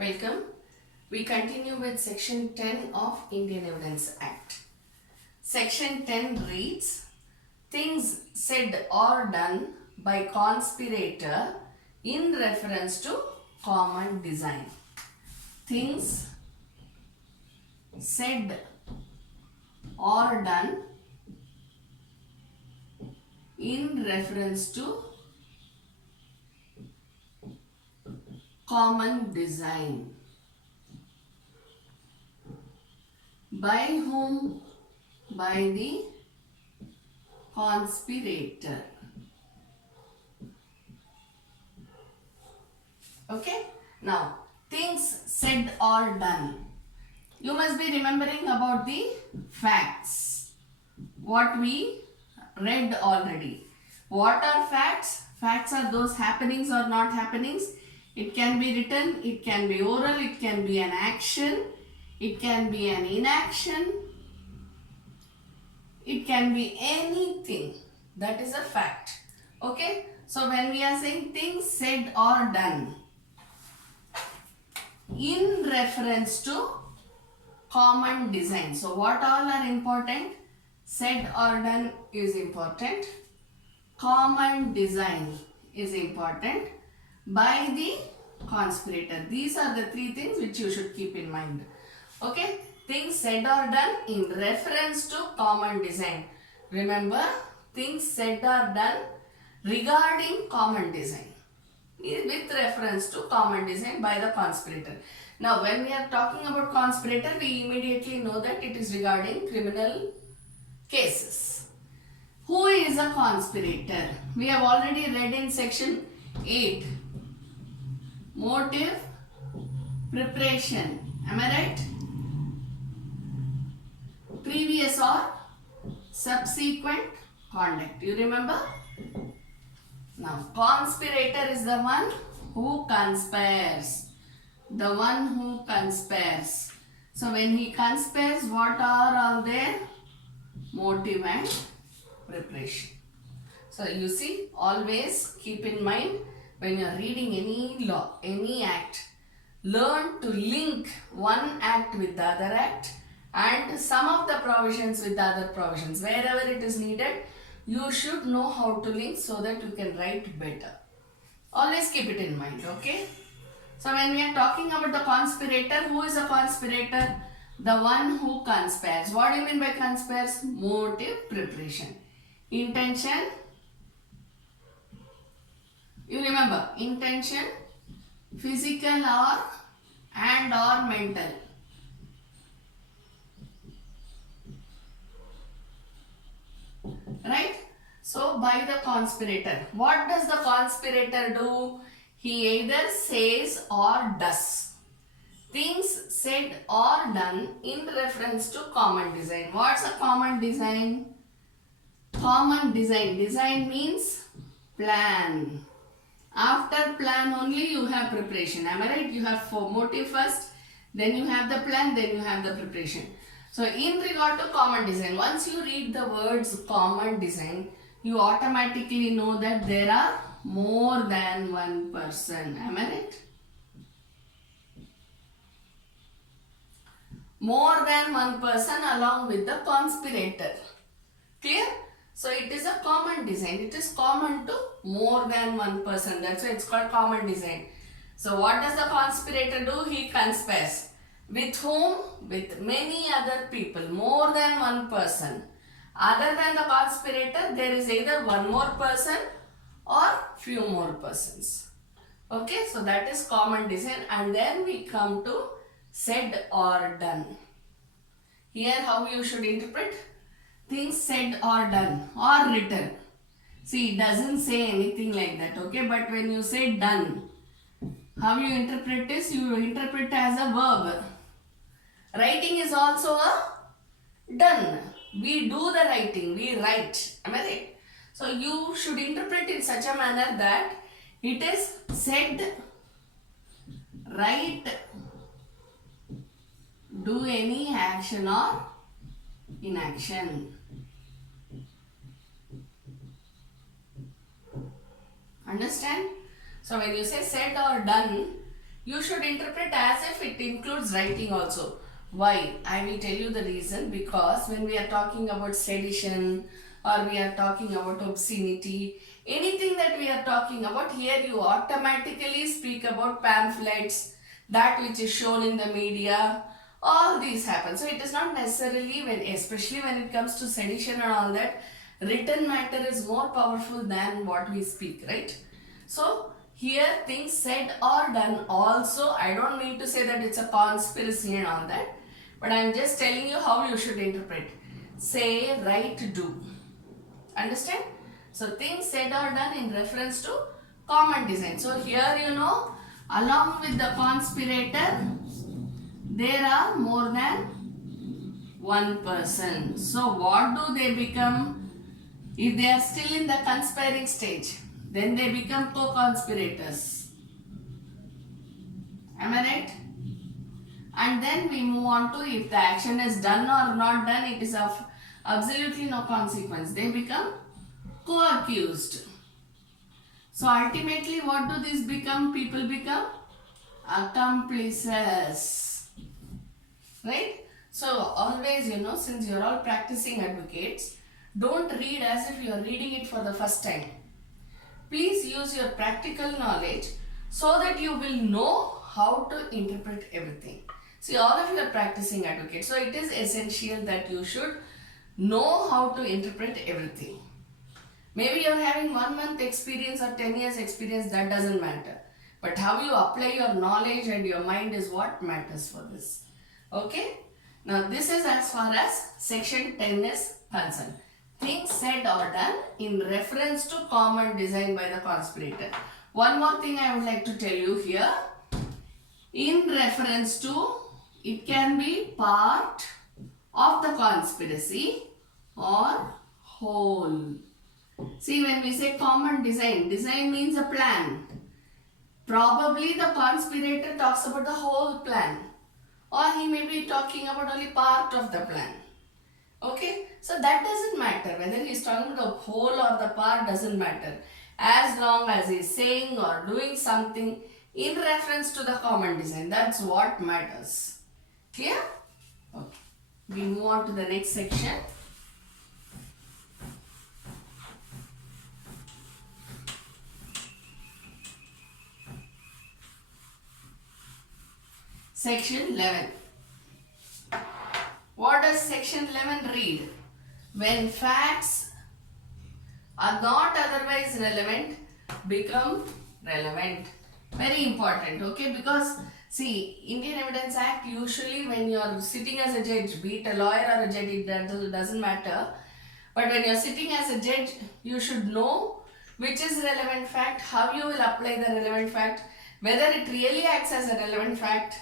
Welcome. We continue with Section 10 of Indian Evidence Act. Section 10 reads, things said or done by conspirator in reference to common design. Things said or done in reference to common design. By whom? By the conspirator. Okay? Now, things said or done. You must be remembering about the facts. What we read already. What are facts? Facts are those happenings or not happenings. It can be written, it can be oral, it can be an action, it can be an inaction, it can be anything. That is a fact. Okay? So when we are saying things said or done in reference to common design. So what all are important? Said or done is important. Common design is important. By the conspirator. These are the three things which you should keep in mind. Okay? Things said or done in reference to common design. Remember, things said or done regarding common design. With reference to common design by the conspirator. Now, when we are talking about conspirator, we immediately know that it is regarding criminal cases. Who is a conspirator? We have already read in section 8. Motive, preparation. Am I right? Previous or subsequent conduct. You remember? Now, conspirator is the one who conspires. The one who conspires. So, when he conspires, what are all there? Motive and preparation. So, you see, always keep in mind when you are reading any law, any act, learn to link one act with the other act and some of the provisions with the other provisions. Wherever it is needed, you should know how to link so that you can write better. Always keep it in mind, okay? So when we are talking about the conspirator, who is a conspirator? The one who conspires. What do you mean by conspires? Motive, preparation. Intention. You remember, intention, physical or mental. Right? So, by the conspirator. What does the conspirator do? He either says or does. Things said or done in reference to common design. What's a common design? Common design. Design means plan. After plan only you have preparation. Am I right? You have motive first, then you have the plan, then you have the preparation. So in regard to common design, once you read the words common design, you automatically know that there are more than one person. Am I right? More than one person along with the conspirator. Clear? So it is a common design. It is common to more than one person. That's why it's called common design. So what does the conspirator do? He conspires. With whom? With many other people. More than one person. Other than the conspirator, there is either one more person or few more persons. Okay, so that is common design. And then we come to said or done. Here how you should interpret? Things said or done or written. See, it doesn't say anything like that, okay? But when you say done, how you interpret this? You interpret as a verb. Writing is also a done. We do the writing, we write. Am I right? So, you should interpret in such a manner that it is said, write, do any action or inaction. Understand? So when you say said or done, you should interpret as if it includes writing also. Why? I will tell you the reason. Because when we are talking about sedition or we are talking about obscenity, anything that we are talking about, here you automatically speak about pamphlets, that which is shown in the media, all these happen. So it is not necessarily, when, especially when it comes to sedition and all that, written matter is more powerful than what we speak, right? So here things said or done also, I don't mean to say that it's a conspiracy and all that, but I am just telling you how you should interpret. Say, write, do. Understand? So things said or done in reference to common design. So here you know, along with the conspirator, there are more than one person. So what do they become? If they are still in the conspiring stage, then they become co-conspirators. Am I right? And then we move on to, if the action is done or not done, it is of absolutely no consequence. They become co-accused. So ultimately what do these become? People become accomplices. Right? So always, you know, since you are all practicing advocates, don't read as if you are reading it for the first time. Please use your practical knowledge so that you will know how to interpret everything. See, all of you are practicing advocates, so it is essential that you should know how to interpret everything. Maybe you are having 1 month experience or 10 years experience, that doesn't matter. But how you apply your knowledge and your mind is what matters for this. Okay? Now this is as far as section 10 is concerned. Things said or done in reference to common design by the conspirator. One more thing I would like to tell you here. In reference to, it can be part of the conspiracy or whole. See, when we say common design, design means a plan. Probably the conspirator talks about the whole plan, or he may be talking about only part of the plan. Okay, so that doesn't matter. Whether he is talking about the whole or the part doesn't matter. As long as he is saying or doing something in reference to the common design, that's what matters. Clear? Okay. We move on to the next section. Section 11. What does section 11 read? When facts are not otherwise relevant, become relevant. Very important, okay? Because see, Indian Evidence Act, usually when you are sitting as a judge, be it a lawyer or a judge, it doesn't matter. But when you are sitting as a judge, you should know which is relevant fact, how you will apply the relevant fact, whether it really acts as a relevant fact,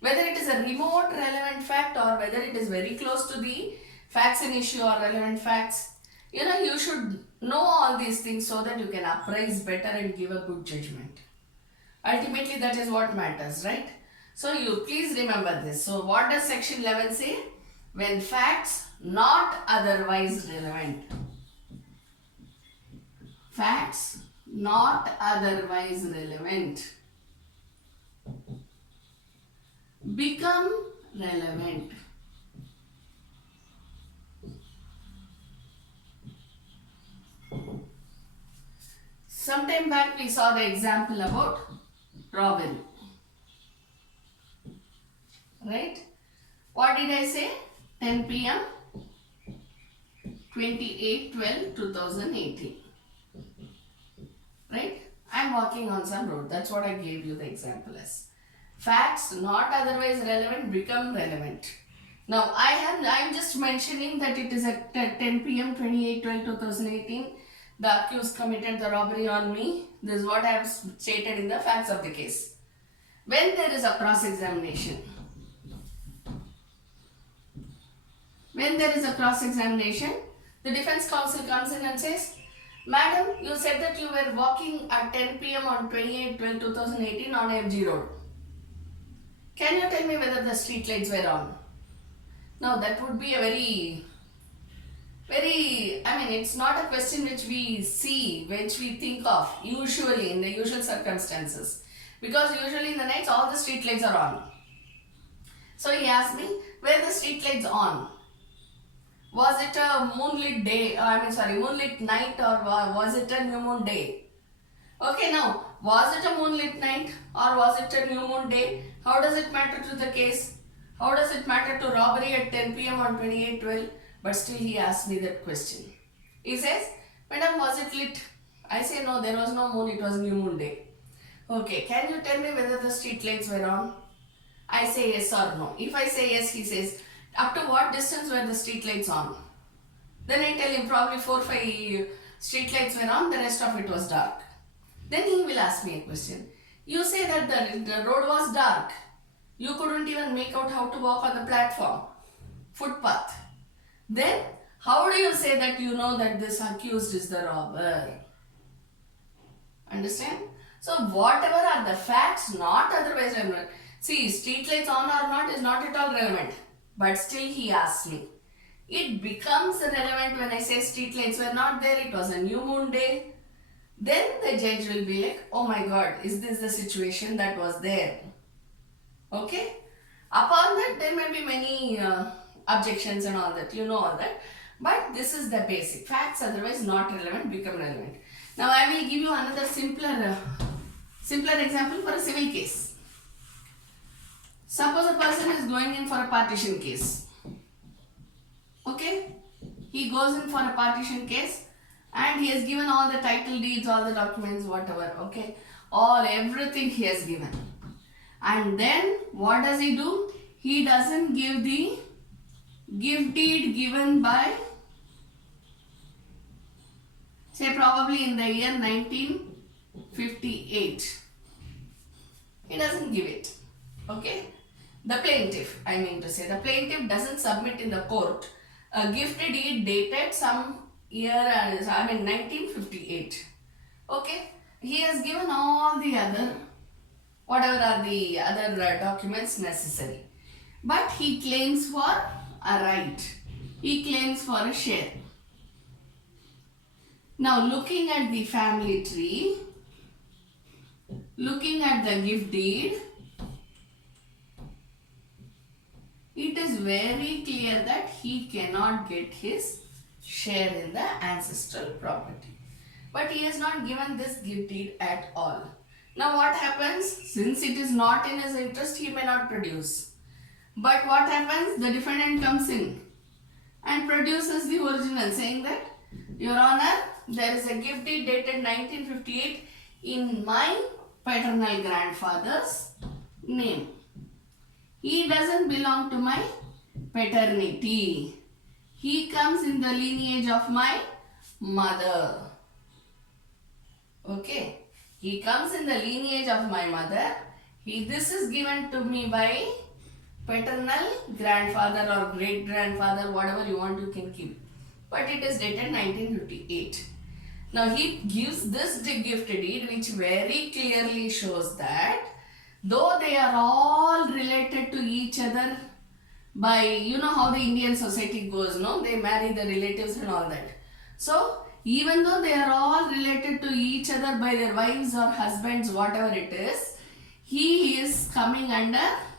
whether it is a remote relevant fact or whether it is very close to the facts in issue or relevant facts. You know, you should know all these things so that you can appraise better and give a good judgment. Ultimately, that is what matters, right? So, you please remember this. So, what does section 11 say? When facts not otherwise relevant. Facts not otherwise relevant become relevant. Sometime back we saw the example about robbery. Right? What did I say? 10 p.m. 28/12/2018. Right? I am walking on some road. That's what I gave you the example as. Facts not otherwise relevant become relevant. Now I am just mentioning that it is at 10 p.m. 28/12/2018. The accused committed the robbery on me. This is what I have stated in the facts of the case. When there is a cross-examination, the defense counsel comes in and says, Madam, you said that you were walking at 10 p.m. on 28/12/2018 on FG Road. Can you tell me whether the street lights were on? Now that would be a very, it's not a question which we see, which we think of usually in the usual circumstances. because usually in the nights all the street lights are on. So he asked me, were the street lights on? Was it a moonlit day, moonlit night, or was it a new moon day? Okay, now, was it a moonlit night or was it a new moon day? How does it matter to the case? How does it matter to robbery at 10 p.m. on 28/12? But still he asked me that question. He says, Madam, was it lit? I say, no, there was no moon, it was new moon day. Okay, can you tell me whether the street lights were on? I say yes or no. If I say yes, he says, up to what distance were the street lights on? Then I tell him probably 4-5 street lights were on, the rest of it was dark. Then he will ask me a question. You say that the road was dark. You couldn't even make out how to walk on the platform, footpath. Then how do you say that you know that this accused is the robber? Understand? So whatever are the facts, not otherwise relevant. See, street lights on or not is not at all relevant. But still he asks me. It becomes relevant when I say street lights were not there, it was a new moon day. Then the judge will be like, oh my God, is this the situation that was there? Okay? Upon that, there may be many objections and all that, you know all that. But this is the basic. Facts otherwise not relevant become relevant. Now I will give you another simpler example for a civil case. Suppose a person is going in for a partition case. Okay? He goes in for a partition case and he has given all the title deeds, all the documents, whatever. Okay? Everything he has given. And then what does he do? He doesn't give the gift deed given by, say probably in the year 1958. He doesn't give it. Okay? The plaintiff, the plaintiff doesn't submit in the court a gift deed dated some year, 1958. Okay? He has given all the other, whatever are the other documents necessary. But he claims for a right. He claims for a share. Now looking at the family tree, looking at the gift deed, it is very clear that he cannot get his share in the ancestral property. But he has not given this gift deed at all. Now what happens? Since it is not in his interest, he may not produce. But what happens? The defendant comes in and produces the original, saying that, Your Honor, there is a gift deed dated 1958 in my paternal grandfather's name. He doesn't belong to my paternity. He comes in the lineage of my mother. Okay. He comes in the lineage of my mother. This is given to me by paternal grandfather or great grandfather, whatever you want you can keep. But it is dated 1958. Now he gives this gift deed which very clearly shows that though they are all related to each other by, you know how the Indian society goes, no? They marry the relatives and all that. So, even though they are all related to each other by their wives or husbands, whatever it is, he is coming under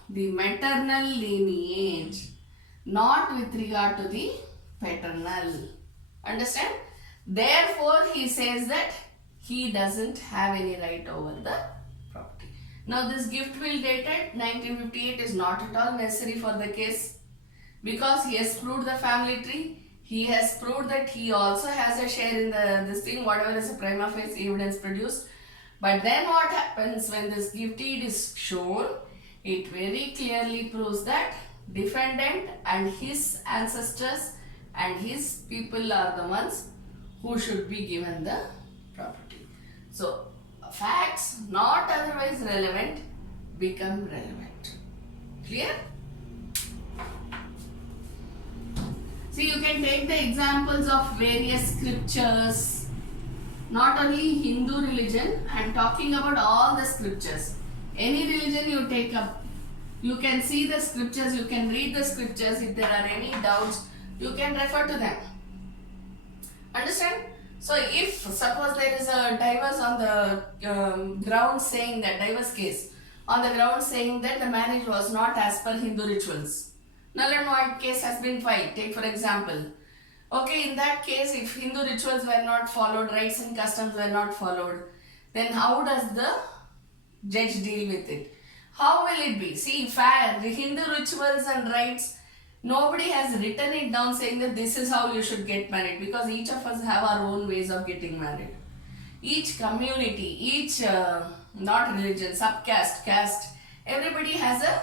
the maternal lineage, not with regard to the paternal. Understand? Therefore, he says that he doesn't have any right over the property. Now, this gift will dated 1958 is not at all necessary for the case because he has proved the family tree. He has proved that he also has a share in this thing, whatever is a prima facie evidence produced. But then what happens when this gift deed is shown? It very clearly proves that defendant and his ancestors and his people are the ones who should be given the property. So, facts not otherwise relevant become relevant. Clear? See, you can take the examples of various scriptures, not only Hindu religion, I am talking about all the scriptures. Any religion you take up, you can see the scriptures, you can read the scriptures. If there are any doubts, you can refer to them. Understand? So if suppose there is a divorce on the ground saying that, divorce case on the ground saying that the marriage was not as per Hindu rituals, null and void case has been filed. Take for example. Okay, in that case, if Hindu rituals were not followed, rites and customs were not followed, then how does the judge deal with it? How will it be? See, the Hindu rituals and rites, nobody has written it down saying that this is how you should get married, because each of us have our own ways of getting married. Each community, each not religion, subcaste, caste, everybody has a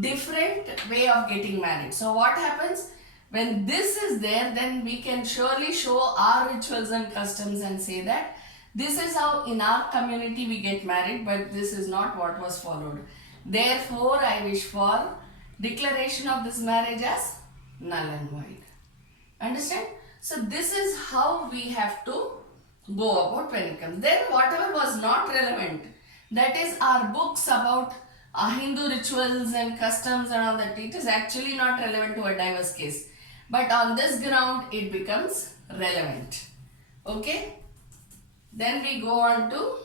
different way of getting married. So what happens? When this is there, then we can surely show our rituals and customs and say that this is how in our community we get married, but this is not what was followed. Therefore, I wish for declaration of this marriage as null and void. Understand? So this is how we have to go about when it comes. Then whatever was not relevant, that is our books about Hindu rituals and customs and all that, it is actually not relevant to a divorce case. But on this ground, it becomes relevant. Okay? Then we go on to